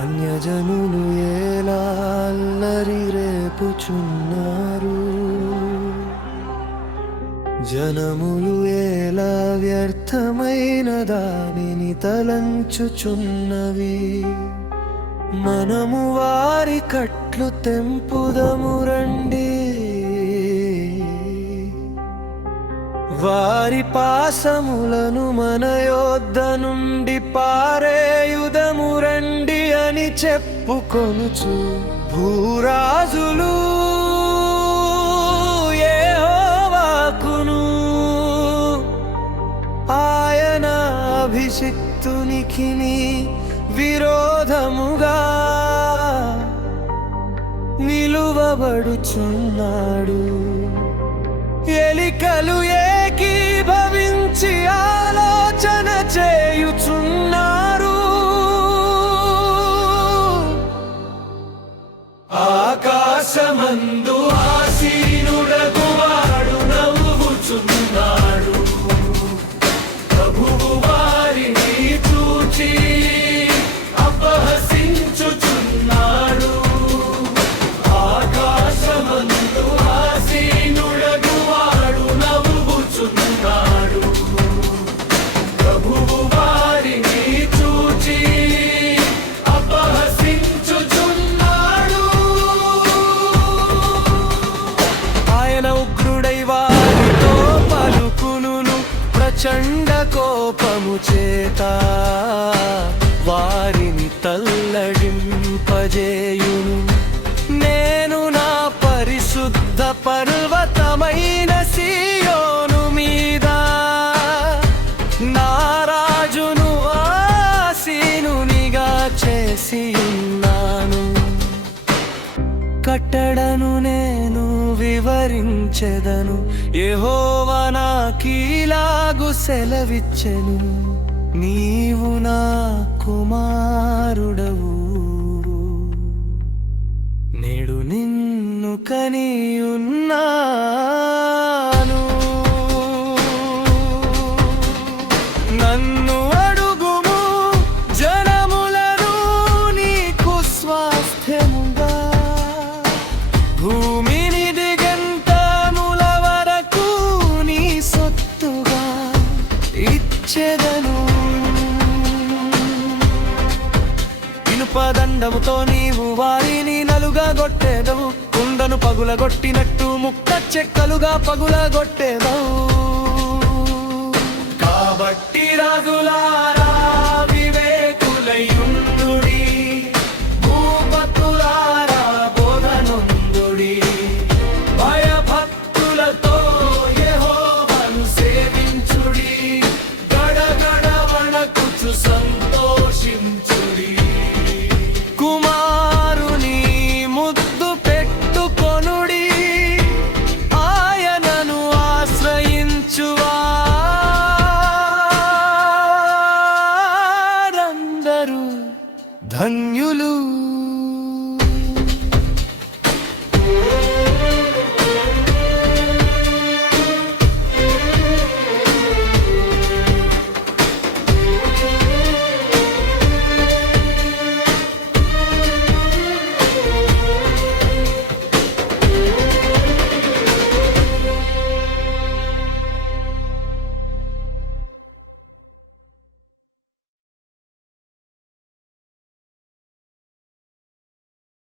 అన్యజనులు ఎలా అల్లరి రేపుచున్నారు, జనములు ఎలా వ్యర్థమైన దానిని తలంచుచున్నవి. మనము వారి కట్లు తెంపుదము రండి, వారి పాసములను మన యొద్ద నుండి పారేయుదము రండి అని చెప్పుకొనుచు భూరాజులు యెహోవాకును ఆయన అభిషిక్తునికి విరోధముగా నిలువబడుచున్నాడు. ఎలికలు ఏకీభవించి ఆలోచన చేయుచున్నారు, ఆకాశమందు ఆసీనుడగు వాడు నవ్వుచున్నాడు. ప్రభువు వారిని చూచి అపహసించుచున్నాడు. ఆకాశమందు ఆసీనుడగు వాడు నవ్వుచున్నాడు. ప్రభువు వారిని చూచి అపహసించుచున్నాడు. ఆయన ఉగ్రుడై వారితో పలుకును, ప్రచండ కోపము చేత వారిని తల్లడింపజేయును. నేను నా పరిశుద్ధ పర్వతమైన సీయోను మీద నా రాజును ఆసీనునిగా చేసి ఉన్నాను. కట్టడను నేను వివరించెదను, యెహోవా నాకీలాగు సెలవిచ్చెను. నీవు నా కుమారుడవు, నేడు నిన్ను కనియున్నాను. నన్ను అడుగుము, జనములను నీకు స్వాస్థ్యముగా, భూమిని దిగంతముల వరకు నీ సొత్తుగా ఇచ్చెదను. ఇనుపదండముతో నీవు వారిని నలుగగొట్టేదవు, కుండను పగులగొట్టినట్టు ముక్క చెక్కలుగా పగులగొట్టేదవు. కాబట్టి రాజులారా వివేకులయుండుడి, భూపతులారా బోధనొందుడి. భయభక్తులతో యెహోవాను సేవించుడి, గడగడ వణకుచు సంతోషించు.